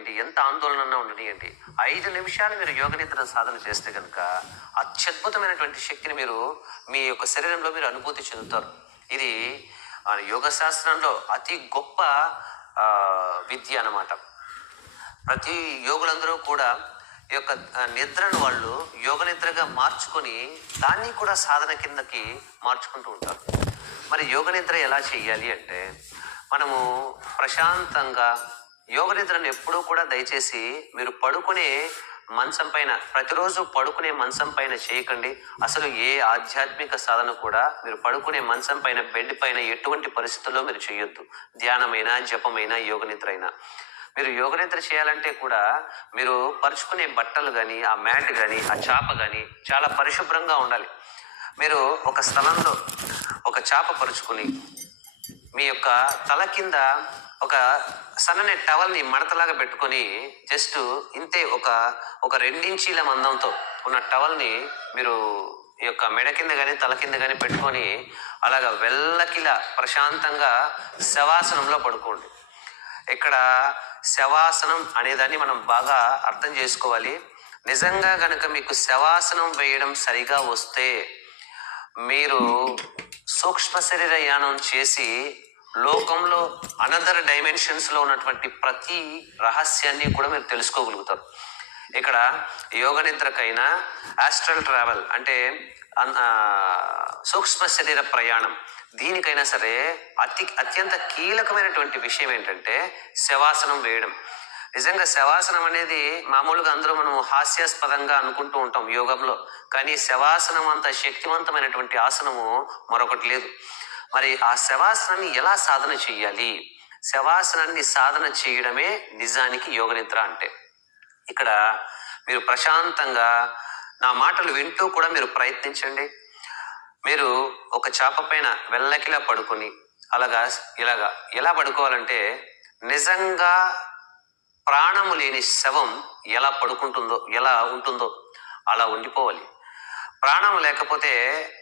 ఎంత ఆందోళన ఉండనియండి, 5 నిమిషాలు మీరు యోగ నిద్ర సాధన చేస్తే కనుక అత్యద్భుతమైనటువంటి శక్తిని మీరు మీ యొక్క శరీరంలో మీరు అనుభూతి చెందుతారు. ఇది యోగ శాస్త్రంలో అతి గొప్ప విద్య అన్నమాట. ప్రతి యోగులందరూ కూడా ఈ యొక్క నిద్రను వాళ్ళు యోగ నిద్రగా మార్చుకొని దాన్ని కూడా సాధన కిందకి మార్చుకుంటూ ఉంటారు. మరి యోగ నిద్ర ఎలా చేయాలి అంటే, మనము ప్రశాంతంగా యోగ నిద్రను ఎప్పుడూ కూడా దయచేసి మీరు పడుకునే మంచం పైన, ప్రతిరోజు పడుకునే మంచం పైన చేయకండి. అసలు ఏ ఆధ్యాత్మిక సాధన కూడా మీరు పడుకునే మంచం పైన, బెడ్ పైన ఎటువంటి పరిస్థితుల్లో మీరు చేయొద్దు. ధ్యానమైనా, జపమైనా, యోగ నిద్ర అయినా. మీరు యోగ నిద్ర చేయాలంటే కూడా మీరు పరుచుకునే బట్టలు కానీ, ఆ మ్యాట్ కానీ, ఆ చాప కానీ చాలా పరిశుభ్రంగా ఉండాలి. మీరు ఒక స్థలంలో ఒక చాప పరుచుకుని మీ యొక్క తల కింద ఒక సన్నని టవల్ని మడతలాగా పెట్టుకొని జస్ట్ ఇంతే ఒక 2 ఇంచీల మందంతో ఉన్న టవల్ని మీరు ఈ యొక్క మెడ కింద కానీ తల కింద కానీ పెట్టుకొని అలాగా వెల్లకిలా ప్రశాంతంగా శవాసనంలో పడుకోండి. ఇక్కడ శవాసనం అనేదాన్ని మనం బాగా అర్థం చేసుకోవాలి. నిజంగా కనుక మీకు శవాసనం వేయడం సరిగా వస్తే మీరు సూక్ష్మ శరీర యానం చేసి లోకంలో అనదర్ డైమెన్షన్స్లో ఉన్నటువంటి ప్రతి రహస్యాన్ని కూడా మీరు తెలుసుకోగలుగుతారు. ఇక్కడ యోగ నిద్రకైనా, ఆస్ట్రల్ ట్రావెల్ అంటే సూక్ష్మ శరీర ప్రయాణం, దీనికైనా సరే అత్యంత కీలకమైనటువంటి విషయం ఏంటంటే శవాసనం వేయడం. నిజంగా శవాసనం అనేది మామూలుగా అందరూ మనం హాస్యాస్పదంగా అనుకుంటూ ఉంటాం యోగంలో, కానీ శవాసనం అంత శక్తివంతమైనటువంటి ఆసనము మరొకటి లేదు. మరి ఆ శవాసనాన్ని ఎలా సాధన చెయ్యాలి? శవాసనాన్ని సాధన చేయడమే నిజానికి యోగ నిద్ర అంటే. ఇక్కడ మీరు ప్రశాంతంగా నా మాటలు వింటూ కూడా మీరు ప్రయత్నించండి. మీరు ఒక చాప పైన వెల్లకిలా పడుకొని ఇలాగా ఎలా పడుకోవాలంటే, నిజంగా ప్రాణము లేని శవం ఎలా పడుకుంటుందో, ఎలా ఉంటుందో అలా ఉండిపోవాలి. ప్రాణం లేకపోతే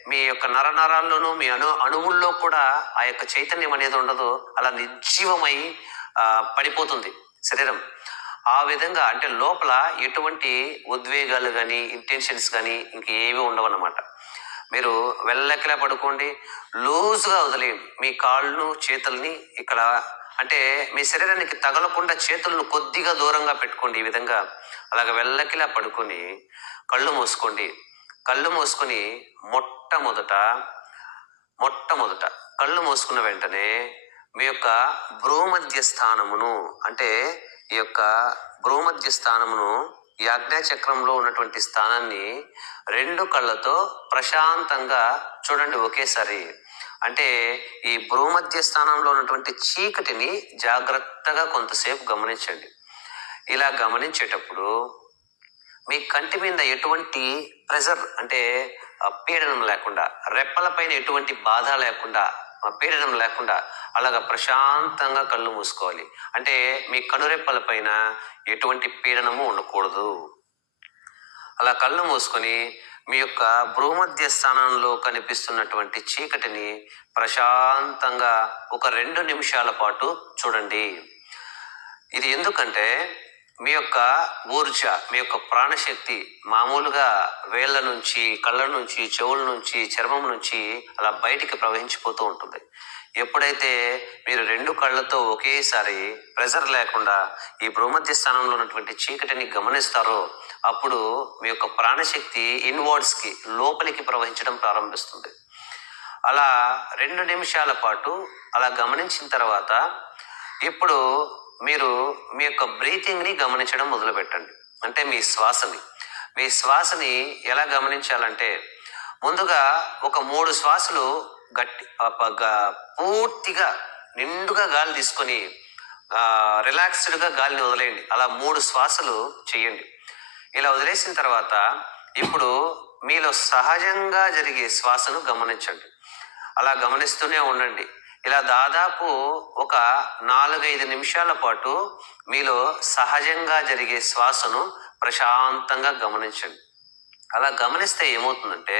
మీ యొక్క నరనరాల్లోనూ మీ అణువుల్లో కూడా ఆ యొక్క చైతన్యం అనేది ఉండదు. అలా నిర్జీవమై పడిపోతుంది శరీరం. ఆ విధంగా అంటే లోపల ఎటువంటి ఉద్వేగాలు కానీ, ఇంటెన్షన్స్ కానీ ఇంకేమీ ఉండవన్నమాట. మీరు వెల్లకిలా పడుకోండి, లూజ్గా వదిలేయండి మీ కాళ్ళను, చేతుల్ని. ఇక్కడ అంటే మీ శరీరానికి తగలకుండా చేతులను కొద్దిగా దూరంగా పెట్టుకోండి. ఈ విధంగా అలాగ వెల్లకిలా పడుకొని కళ్ళు మూసుకోండి. కళ్ళు మూసుకొని మొట్టమొదట కళ్ళు మూసుకున్న వెంటనే మీ యొక్క భ్రూమధ్య స్థానమును, అంటే ఈ యొక్క భ్రూమధ్య స్థానమును, ఈ ఆజ్ఞాచక్రంలో ఉన్నటువంటి స్థానాన్ని 2 కళ్ళతో ప్రశాంతంగా చూడండి ఒకేసారి. అంటే ఈ భ్రూమధ్య స్థానంలో ఉన్నటువంటి చీకటిని జాగ్రత్తగా కొంతసేపు గమనించండి. ఇలా గమనించేటప్పుడు మీ కంటి మీద ఎటువంటి ప్రెజర్ అంటే పీడనం లేకుండా, రెప్పల పైన ఎటువంటి బాధ లేకుండా, పీడనం లేకుండా అలాగా ప్రశాంతంగా కళ్ళు మూసుకోవాలి. అంటే మీ కనురెప్పల పైన ఎటువంటి పీడనము ఉండకూడదు. అలా కళ్ళు మూసుకొని మీ యొక్క భ్రూమధ్య స్థానంలో కనిపిస్తున్నటువంటి చీకటిని ప్రశాంతంగా ఒక 2 నిమిషాల పాటు చూడండి. ఇది ఎందుకంటే మీ యొక్క ఊర్జ, మీ యొక్క ప్రాణశక్తి మామూలుగా వేళ్ళ నుంచి, కళ్ళ నుంచి, చెవుల నుంచి, చర్మం నుంచి అలా బయటికి ప్రవహించిపోతూ ఉంటుంది. ఎప్పుడైతే మీరు 2 కళ్ళతో ఒకేసారి ప్రెజర్ లేకుండా ఈ భ్రూమధ్య స్థానంలో ఉన్నటువంటి చీకటిని గమనిస్తారో అప్పుడు మీ యొక్క ప్రాణశక్తి ఇన్వర్డ్స్కి, లోపలికి ప్రవహించడం ప్రారంభిస్తుంది. అలా 2 నిమిషాల పాటు అలా గమనించిన తర్వాత ఇప్పుడు మీరు మీ యొక్క బ్రీతింగ్ని గమనించడం మొదలుపెట్టండి. అంటే మీ శ్వాసని ఎలా గమనించాలంటే, ముందుగా ఒక 3 శ్వాసలు పూర్తిగా నిండుగా గాలి తీసుకొని రిలాక్స్డ్గా గాలిని వదిలేయండి. అలా 3 శ్వాసలు చేయండి. ఇలా వదిలేసిన తర్వాత ఇప్పుడు మీలో సహజంగా జరిగే శ్వాసను గమనించండి. అలా గమనిస్తూనే ఉండండి. ఇలా దాదాపు ఒక 4-5 నిమిషాల పాటు మీలో సహజంగా జరిగే శ్వాసను ప్రశాంతంగా గమనించండి. అలా గమనిస్తే ఏమవుతుందంటే,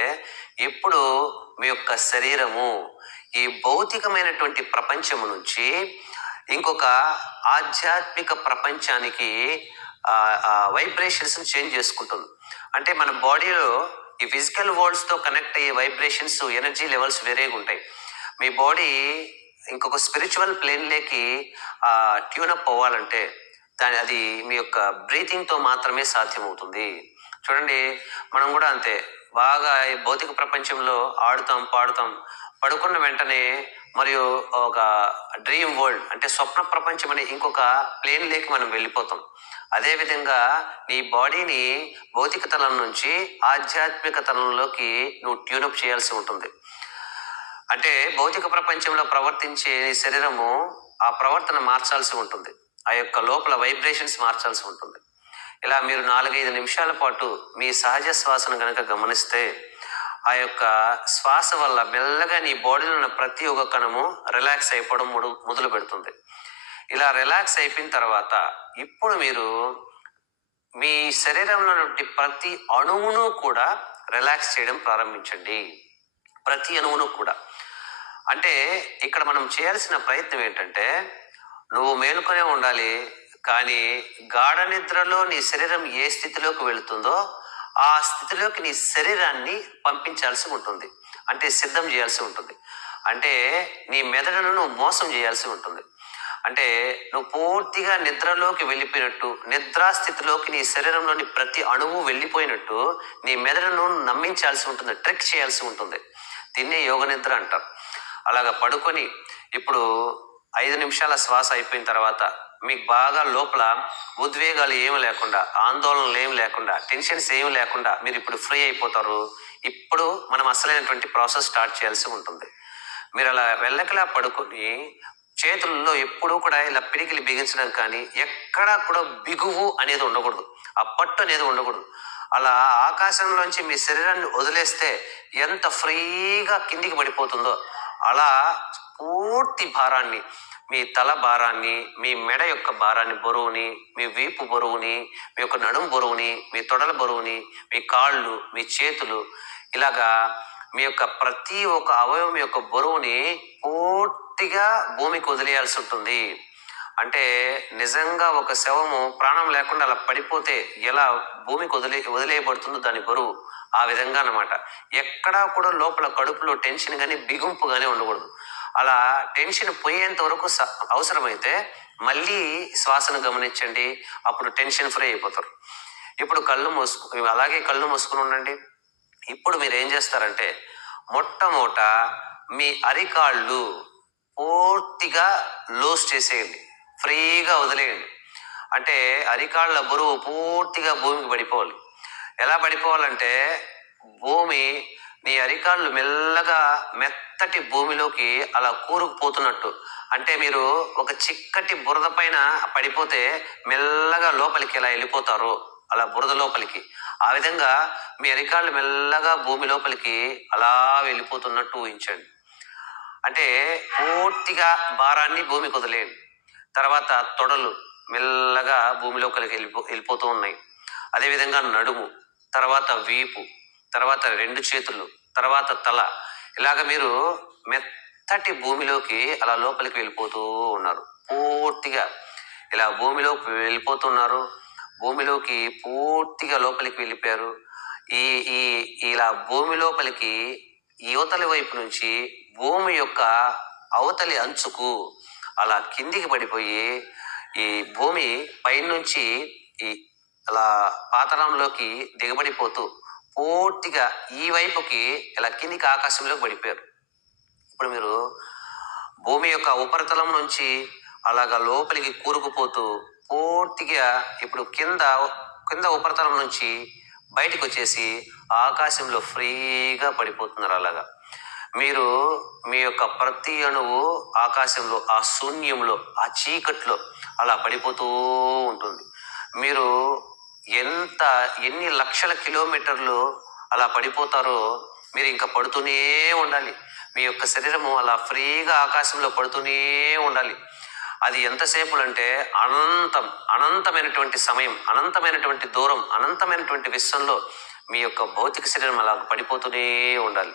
ఇప్పుడు మీ యొక్క శరీరము ఈ భౌతికమైనటువంటి ప్రపంచము నుంచి ఇంకొక ఆధ్యాత్మిక ప్రపంచానికి వైబ్రేషన్స్ చేంజ్ చేసుకుంటుంది. అంటే మన బాడీలో ఈ ఫిజికల్ వరల్డ్స్తో కనెక్ట్ అయ్యే వైబ్రేషన్స్, ఎనర్జీ లెవెల్స్ వేరేగా ఉంటాయి. మీ బాడీ ఇంకొక స్పిరిచువల్ ప్లేన్లోకి ట్యూనప్ అవ్వాలంటే అది మీ యొక్క బ్రీతింగ్తో మాత్రమే సాధ్యమవుతుంది. చూడండి, మనం కూడా అంతే, బాగా ఈ భౌతిక ప్రపంచంలో ఆడుతాం, పాడుతాం, పడుకున్న వెంటనే మరియు ఒక డ్రీమ్ వరల్డ్ అంటే స్వప్న ప్రపంచం అనే ఇంకొక ప్లేన్లోకి మనం వెళ్ళిపోతాం. అదేవిధంగా నీ బాడీని భౌతిక తలం నుంచి ఆధ్యాత్మిక తలంలోకి నువ్వు ట్యూనప్ చేయాల్సి ఉంటుంది. అంటే భౌతిక ప్రపంచంలో ప్రవర్తించే శరీరము ఆ ప్రవర్తన మార్చాల్సి ఉంటుంది, ఆ యొక్క లోపల వైబ్రేషన్స్ మార్చాల్సి ఉంటుంది. ఇలా మీరు 4-5 నిమిషాల పాటు మీ సహజ శ్వాసను కనుక గమనిస్తే ఆ యొక్క శ్వాస వల్ల మెల్లగా నీ బాడీలో ఉన్న ప్రతి ఒక్క కణము రిలాక్స్ అయిపోవడం మొదలు పెడుతుంది. ఇలా రిలాక్స్ అయిపోయిన తర్వాత ఇప్పుడు మీరు మీ శరీరంలో నుండి ప్రతి అణువును కూడా రిలాక్స్ చేయడం ప్రారంభించండి. ప్రతి అణువును కూడా. అంటే ఇక్కడ మనం చేయాల్సిన ప్రయత్నం ఏంటంటే, నువ్వు మేలుకొనే ఉండాలి, కానీ గాఢ నిద్రలో నీ శరీరం ఏ స్థితిలోకి వెళుతుందో ఆ స్థితిలోకి నీ శరీరాన్ని పంపించాల్సి ఉంటుంది. అంటే సిద్ధం చేయాల్సి ఉంటుంది. అంటే నీ మెదడును నువ్వు మోసం చేయాల్సి ఉంటుంది. అంటే నువ్వు పూర్తిగా నిద్రలోకి వెళ్ళిపోయినట్టు, నిద్రాస్థితిలోకి నీ శరీరంలోని ప్రతి అణువు వెళ్ళిపోయినట్టు నీ మెదడును నమ్మించాల్సి ఉంటుంది, ట్రిక్ చేయాల్సి ఉంటుంది. దీన్నే యోగ నిద్ర అంటారు. అలాగా పడుకొని ఇప్పుడు 5 నిమిషాల శ్వాస అయిపోయిన తర్వాత మీకు బాగా లోపల ఉద్వేగాలు ఏమి లేకుండా, ఆందోళనలు ఏమి లేకుండా, టెన్షన్స్ ఏమి లేకుండా మీరు ఇప్పుడు ఫ్రీ అయిపోతారు. ఇప్పుడు మనం అసలైనటువంటి ప్రాసెస్ స్టార్ట్ చేయాల్సి ఉంటుంది. మీరు అలా వెళ్ళకలా పడుకొని చేతుల్లో ఎప్పుడూ కూడా ఇలా పిడికిలి బిగించడం కానీ, ఎక్కడా కూడా బిగువు అనేది ఉండకూడదు, ఆ పట్టు అనేది ఉండకూడదు. అలా ఆకాశంలోంచి మీ శరీరాన్ని వదిలేస్తే ఎంత ఫ్రీగా కిందికి పడిపోతుందో అలా పూర్తి భారాన్ని, మీ తల భారాన్ని, మీ మెడ యొక్క భారాన్ని, బరువుని, మీ వీపు బరువుని, మీ యొక్క నడుము బరువుని, మీ తొడల బరువుని, మీ కాళ్ళు, మీ చేతులు, ఇలాగా మీ యొక్క ప్రతి ఒక్క అవయవం యొక్క బరువుని పూర్తిగా భూమికి వదిలేయాల్సి ఉంటుంది. అంటే నిజంగా ఒక శవము ప్రాణం లేకుండా అలా పడిపోతే ఎలా భూమికి వదిలేయబడుతుందో దాని బరువు, ఆ విధంగా అన్నమాట. ఎక్కడా కూడా లోపల కడుపులో టెన్షన్ కానీ బిగుంపు కానీ ఉండకూడదు. అలా టెన్షన్ పోయేంత వరకు అవసరమైతే మళ్ళీ శ్వాసను గమనించండి, అప్పుడు టెన్షన్ ఫ్రీ అయిపోతారు. ఇప్పుడు అలాగే కళ్ళు మూసుకుని ఉండండి. ఇప్పుడు మీరు ఏం చేస్తారంటే, మొట్టమొదట మీ అరికాళ్ళు పూర్తిగా లూజ్ చేసేయండి, ఫ్రీగా వదిలేయండి. అంటే అరికాళ్ళ బరువు పూర్తిగా భూమికి పడిపోవాలి. ఎలా పడిపోవాలంటే, భూమి నీ అరికాళ్ళు మెల్లగా మెత్తటి భూమిలోకి అలా కూరుకుపోతున్నట్టు. అంటే మీరు ఒక చిక్కటి బురద పైన పడిపోతే మెల్లగా లోపలికి ఎలా వెళ్ళిపోతారో అలా బురద లోపలికి, ఆ విధంగా మీ అరికాళ్ళు మెల్లగా భూమి లోపలికి అలా వెళ్ళిపోతున్నట్టు ఊహించండి. అంటే పూర్తిగా భారాన్ని భూమికి వదిలేయండి. తర్వాత తొడలు మెల్లగా భూమిలోకి వెళ్ళిపోతూ ఉన్నాయి. అదేవిధంగా నడుము, తర్వాత వీపు, తర్వాత 2 చేతులు, తర్వాత తల, ఇలాగ మీరు మెత్తటి భూమిలోకి అలా లోపలికి వెళ్ళిపోతూ ఉన్నారు. పూర్తిగా ఇలా భూమిలోకి వెళ్ళిపోతున్నారు. భూమిలోకి పూర్తిగా లోపలికి వెళ్ళిపోయారు. ఈ ఈ ఇలా భూమి లోపలికి యువతలి వైపు నుంచి భూమి యొక్క అవతలి అంచుకు అలా కిందికి పడిపోయి ఈ భూమి పైనుంచి ఈ అలా పాతాళంలోకి దిగబడిపోతూ పూర్తిగా ఈ వైపుకి ఇలా కిందికి ఆకాశంలోకి పడిపోయారు. ఇప్పుడు మీరు భూమి యొక్క ఉపరితలం నుంచి అలాగా లోపలికి కూరుకుపోతూ పూర్తిగా ఇప్పుడు కింద ఉపరితలం నుంచి బయటకు వచ్చేసి ఆకాశంలో ఫ్రీగా పడిపోతున్నారు. అలాగా మీరు మీ యొక్క ప్రతి అణువు ఆకాశంలో, ఆ శూన్యంలో, ఆ చీకట్లో అలా పడిపోతూ ఉంటుంది. మీరు ఎన్ని లక్షల కిలోమీటర్లు అలా పడిపోతారో మీరు ఇంకా పడుతూనే ఉండాలి. మీ యొక్క శరీరము అలా ఫ్రీగా ఆకాశంలో పడుతూనే ఉండాలి. అది ఎంతసేపు అంటే అనంతమైనటువంటి సమయం, అనంతమైనటువంటి దూరం, అనంతమైనటువంటి విశ్వంలో మీ యొక్క భౌతిక శరీరం అలా పడిపోతూనే ఉండాలి.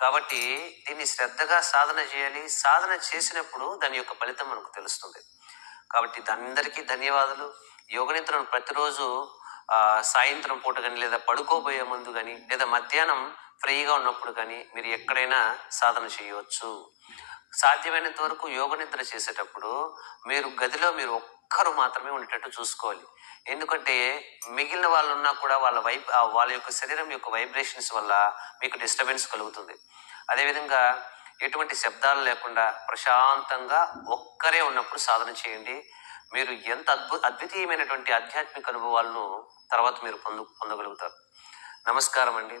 కాబట్టి దీన్ని శ్రద్ధగా సాధన చేయాలి. సాధన చేసినప్పుడు దాని యొక్క ఫలితం మనకు తెలుస్తుంది. కాబట్టి అందరికీ ధన్యవాదాలు. యోగ నిద్రను ప్రతిరోజు సాయంత్రం పూట కానీ, లేదా పడుకోబోయే ముందు కానీ, లేదా మధ్యాహ్నం ఫ్రీగా ఉన్నప్పుడు కానీ మీరు ఎక్కడైనా సాధన చేయవచ్చు. సాధ్యమైనంత వరకు యోగ నిద్ర చేసేటప్పుడు మీరు గదిలో మీరు ఒక్కరు మాత్రమే ఉండేటట్టు చూసుకోవాలి. ఎందుకంటే మిగిలిన వాళ్ళు ఉన్నా కూడా వాళ్ళ యొక్క శరీరం యొక్క వైబ్రేషన్స్ వల్ల మీకు డిస్టర్బెన్స్ కలుగుతుంది. అదేవిధంగా ఎటువంటి శబ్దాలు లేకుండా ప్రశాంతంగా ఒక్కరే ఉన్నప్పుడు సాధన చేయండి. మీరు ఎంత అద్వితీయమైనటువంటి ఆధ్యాత్మిక అనుభవాలను తర్వాత మీరు పొందగలుగుతారు. నమస్కారం అండి.